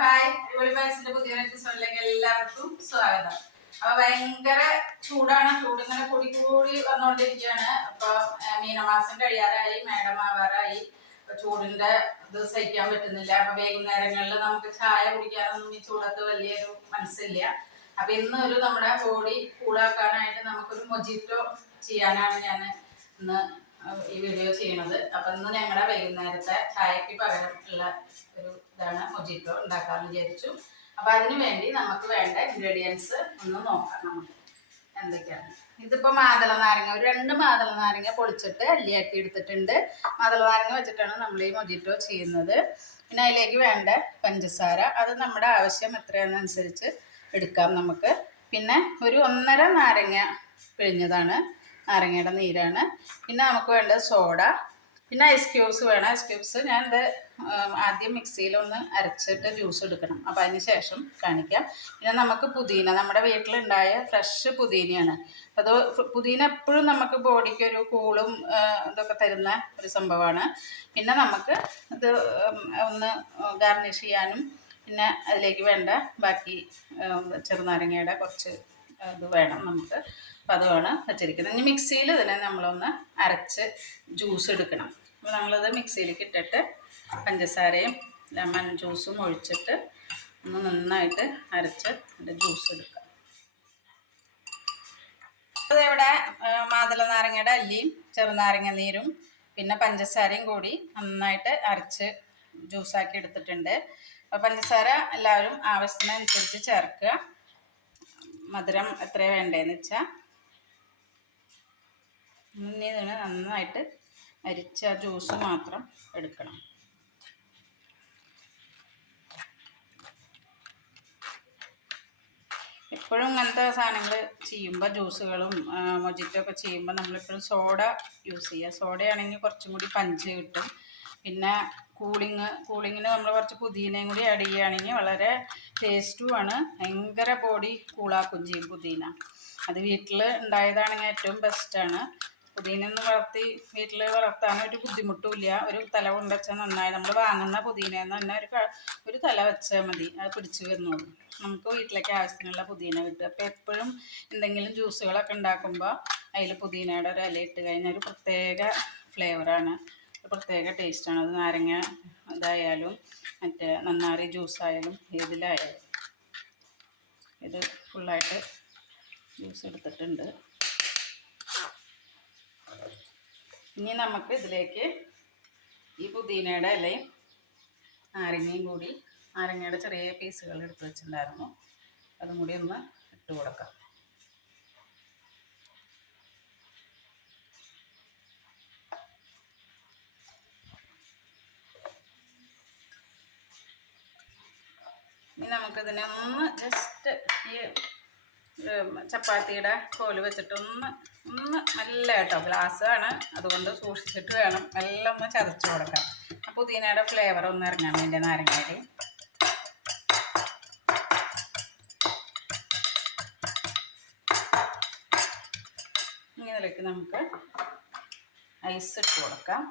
Hi, അടിപൊളി പായസത്തിന്റെ പുതിയ എപ്പിസോഡിലേക്ക് എല്ലാവർക്കും സ്വാഗതം. അപ്പൊ ഭയങ്കര ചൂടാണ്. ചൂടിങ്ങനെ കൂടി കൂടി വന്നുകൊണ്ടിരിക്കുകയാണ്. അപ്പൊ മീനമാസം കഴിയാറായി, മേടം ആവാറായി. അപ്പൊ ചൂടിന്റെ ഇത് സഹിക്കാൻ പറ്റുന്നില്ല. അപ്പൊ വൈകുന്നേരങ്ങളിൽ നമുക്ക് ചായ കുടിക്കാനൊന്നും ഈ ചൂടത്ത് വലിയൊരു മനസ്സില്ല. അപ്പൊ ഇന്ന് നമ്മുടെ ബോഡി കൂളാക്കാനായിട്ട് നമുക്കൊരു മൊജിറ്റോ ചെയ്യാനാണ് ഞാൻ ഇന്ന് ഈ വീഡിയോ ചെയ്യണത്. അപ്പൊ ഇന്ന് ഞങ്ങളുടെ വൈകുന്നേരത്തെ ചായക്ക് പകരം ഉള്ള ഒരു ഇതാണ് മൊജിറ്റോ ഉണ്ടാക്കാമെന്ന് വിചാരിച്ചു. അപ്പൊ അതിനു വേണ്ടി നമുക്ക് വേണ്ട ഇൻഗ്രീഡിയൻസ് ഒന്ന് നോക്കാം. നമുക്ക് എന്തൊക്കെയാണ്. ഇതിപ്പോ മാതള നാരങ്ങ, ഒരു 2 മാതള നാരങ്ങ പൊളിച്ചിട്ട് അല്ലിയാക്കി എടുത്തിട്ടുണ്ട്. മാതള നാരങ്ങ വെച്ചിട്ടാണ് നമ്മൾ ഈ മൊജിറ്റോ ചെയ്യുന്നത്. പിന്നെ അതിലേക്ക് വേണ്ട പഞ്ചസാര, അത് നമ്മുടെ ആവശ്യം എത്രയാണെന്നനുസരിച്ച് എടുക്കാം നമുക്ക്. പിന്നെ ഒരു 1.5 നാരങ്ങ പിഴിഞ്ഞതാണ്, നാരങ്ങയുടെ നീരാണ്. പിന്നെ നമുക്ക് വേണ്ടത് സോഡ, പിന്നെ ഐസ് ക്യൂബ്സ് വേണം. ഐസ് ക്യൂബ്സ് ഞാനിത് ആദ്യം മിക്സിയിലൊന്ന് അരച്ചിട്ട് ജ്യൂസ് എടുക്കണം. അപ്പോൾ അതിന് ശേഷം കാണിക്കാം. പിന്നെ നമുക്ക് പുതിന, നമ്മുടെ വീട്ടിലുണ്ടായ ഫ്രഷ് പുതിനയാണ്. അത് പുതിന എപ്പോഴും നമുക്ക് ബോഡിക്ക് ഒരു കൂളും ഇതൊക്കെ തരുന്ന ഒരു സംഭവമാണ്. പിന്നെ നമുക്ക് ഇത് ഒന്ന് ഗാർണിഷ് ചെയ്യാനും പിന്നെ അതിലേക്ക് വേണ്ട ബാക്കി ചെറുനാരങ്ങയുടെ കുറച്ച് ഇത് വേണം നമുക്ക്. അപ്പോൾ അതുമാണ് വെച്ചിരിക്കുന്നത്. ഇനി മിക്സിയിൽ ഇതിനെ നമ്മളൊന്ന് അരച്ച് ജ്യൂസ് എടുക്കണം. അപ്പോൾ നമ്മളത് മിക്സിയിലേക്ക് ഇട്ടിട്ട് പഞ്ചസാരയും ലെമൺ ജ്യൂസും ഒഴിച്ചിട്ട് ഒന്ന് നന്നായിട്ട് അരച്ച് അതിൻ്റെ ജ്യൂസ് എടുക്കാം. അതിവിടെ മാതള നാരങ്ങയുടെ അല്ലിയും ചെറുനാരങ്ങ നീരും പിന്നെ പഞ്ചസാരയും കൂടി നന്നായിട്ട് അരച്ച് ജ്യൂസാക്കി എടുത്തിട്ടുണ്ട്. അപ്പോൾ പഞ്ചസാര എല്ലാവരും ആവശ്യത്തിനനുസരിച്ച് ചേർക്കുക. മധുരം എത്രയാണ് വേണ്ടതെന്ന് വെച്ചാൽ ഇനി ഇതിന് നന്നായിട്ട് അരിച്ച ജ്യൂസ് മാത്രം എടുക്കണം. എപ്പോഴും ഇങ്ങനത്തെ സാധനങ്ങൾ ചെയ്യുമ്പോൾ, ജ്യൂസുകളും മൊജിറ്റോ ഒക്കെ ചെയ്യുമ്പോൾ നമ്മളെപ്പോഴും സോഡ യൂസ് ചെയ്യുക. സോഡയാണെങ്കിൽ കുറച്ചും കൂടി പഞ്ച് കിട്ടും. പിന്നെ കൂളിങ്ങിന് നമ്മൾ കുറച്ച് പുതിനയും കൂടി ആഡ് ചെയ്യുകയാണെങ്കിൽ വളരെ ടേസ്റ്റുമാണ്. ഭയങ്കര ബോഡി കൂളാക്കും ചെയ്യും പുതിന. അത് വീട്ടിൽ ഉണ്ടായതാണെങ്കിൽ ഏറ്റവും ബെസ്റ്റാണ്. പുതിനയൊന്നും വീട്ടിൽ വളർത്താനൊരു ബുദ്ധിമുട്ടുമില്ല. ഒരു തല കൊണ്ടുവച്ചാൽ നന്നായി. നമ്മൾ വാങ്ങുന്ന പുതിനയെന്ന് തന്നെ ഒരു തല വെച്ചാൽ മതി, അത് പിടിച്ച് വരുന്നുള്ളൂ. നമുക്ക് വീട്ടിലേക്ക് ആവശ്യത്തിനുള്ള പുതിന കിട്ടും. അപ്പോൾ എപ്പോഴും എന്തെങ്കിലും ജ്യൂസുകളൊക്കെ ഉണ്ടാക്കുമ്പോൾ അതിൽ പുതിനയുടെ ഒരു ഇല ഇട്ട് കഴിഞ്ഞാൽ ഒരു പ്രത്യേക ഫ്ലേവറാണ്, പ്രത്യേക ടേസ്റ്റാണ്. അത് നാരങ്ങ ഇതായാലും മറ്റേ നന്നാറി ജ്യൂസായാലും ഏതിലായാലും. ഇത് ഫുള്ളായിട്ട് ജ്യൂസ് എടുത്തിട്ടുണ്ട്. ഇനി നമുക്ക് ഇതിലേക്ക് ഈ പുതിനയുടെ ഇലയും നാരങ്ങയും കൂടി, നാരങ്ങയുടെ ചെറിയ പീസുകൾ എടുത്ത് വെച്ചിട്ടുണ്ടായിരുന്നു, അതും കൂടി ഒന്ന് ഇട്ട് കൊടുക്കാം. ഇനി നമുക്കിതിനെ ഒന്ന് ജസ്റ്റ് ഈ ചപ്പാത്തിയുടെ കോല് വെച്ചിട്ട് ഒന്ന് നല്ല കേട്ടോ, ഗ്ലാസ്സാണ്, അതുകൊണ്ട് സൂക്ഷിച്ചിട്ട് വേണം എല്ലാം ഒന്ന് ചതച്ച് കൊടുക്കാം. ആ പുതിനയുടെ ഫ്ലേവർ ഒന്ന് ഇറങ്ങാൻ വേണ്ടി നാരങ്ങയുടെ. ഇനി ഇതിലേക്ക് നമുക്ക് ഐസ് ഇട്ട് കൊടുക്കാം.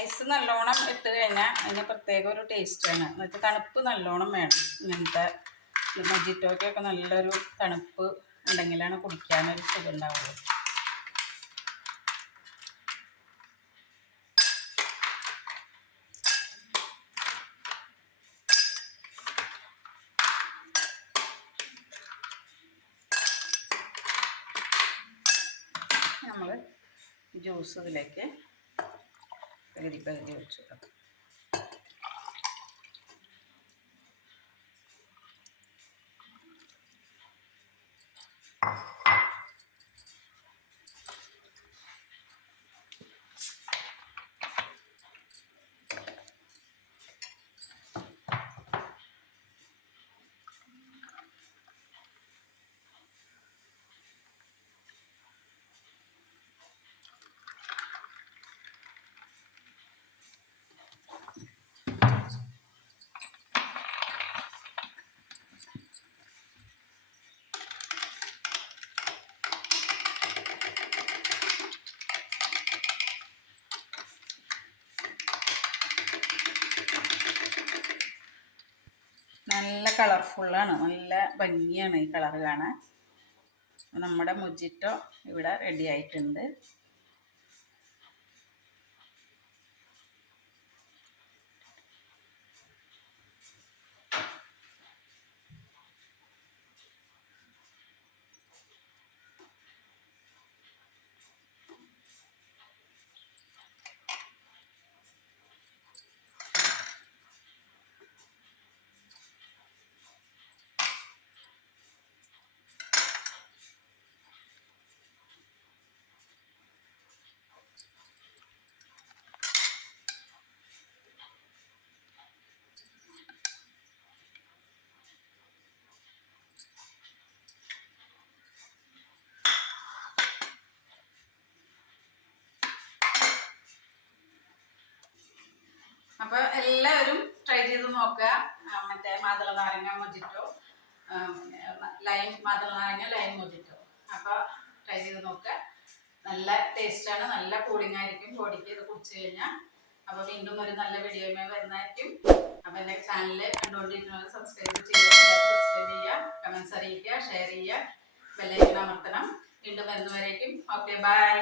ഐസ് നല്ലോണം ഇട്ട് കഴിഞ്ഞാൽ അതിന് പ്രത്യേക ഒരു ടേസ്റ്റാണ്. എന്നുവെച്ചാൽ തണുപ്പ് നല്ലോണം വേണം. ഇങ്ങനത്തെ മൊജിറ്റോയ്ക്കൊക്കെ നല്ലൊരു തണുപ്പ് ഉണ്ടെങ്കിലാണ് കുടിക്കാനൊരു സുഖം ഉണ്ടാവുള്ളൂ. നമ്മൾ ജ്യൂസ് ഇതിലേക്ക് പകുതി വെച്ചു കൊടുക്കാം. കളർഫുള്ളാണ്, നല്ല ഭംഗിയാണ് ഈ കളർ കാണാൻ. നമ്മുടെ മൊജിറ്റോ ഇവിടെ റെഡി ആയിട്ടുണ്ട്. അപ്പൊ എല്ലാവരും ട്രൈ ചെയ്ത് നോക്കുക. മറ്റേ മാതള നാരങ്ങ മൊജിറ്റോ, മാതള നാരങ്ങ ലൈം മൊജിറ്റോ. അപ്പൊ ട്രൈ ചെയ്ത് നോക്കുക. നല്ല ടേസ്റ്റാണ്, നല്ല കൂളിംഗ് ആയിരിക്കും ബോഡിക്ക് ഇത് കുടിച്ചു കഴിഞ്ഞാൽ. അപ്പൊ വീണ്ടും ഒരു നല്ല വീഡിയോയുമായി വരുന്നതായിരിക്കും. അപ്പൊ എന്റെ ചാനൽ കണ്ടുകൊണ്ടിരിക്കുന്നത് സബ്സ്ക്രൈബ് ചെയ്യുക, കമന്റ്സ് അറിയിക്കുക, ഷെയർ ചെയ്യുക, ബെല്ലൈക്കൺ അമർത്തണം. വീണ്ടും വരുന്നവരേക്കും ഓക്കെ, ബൈ.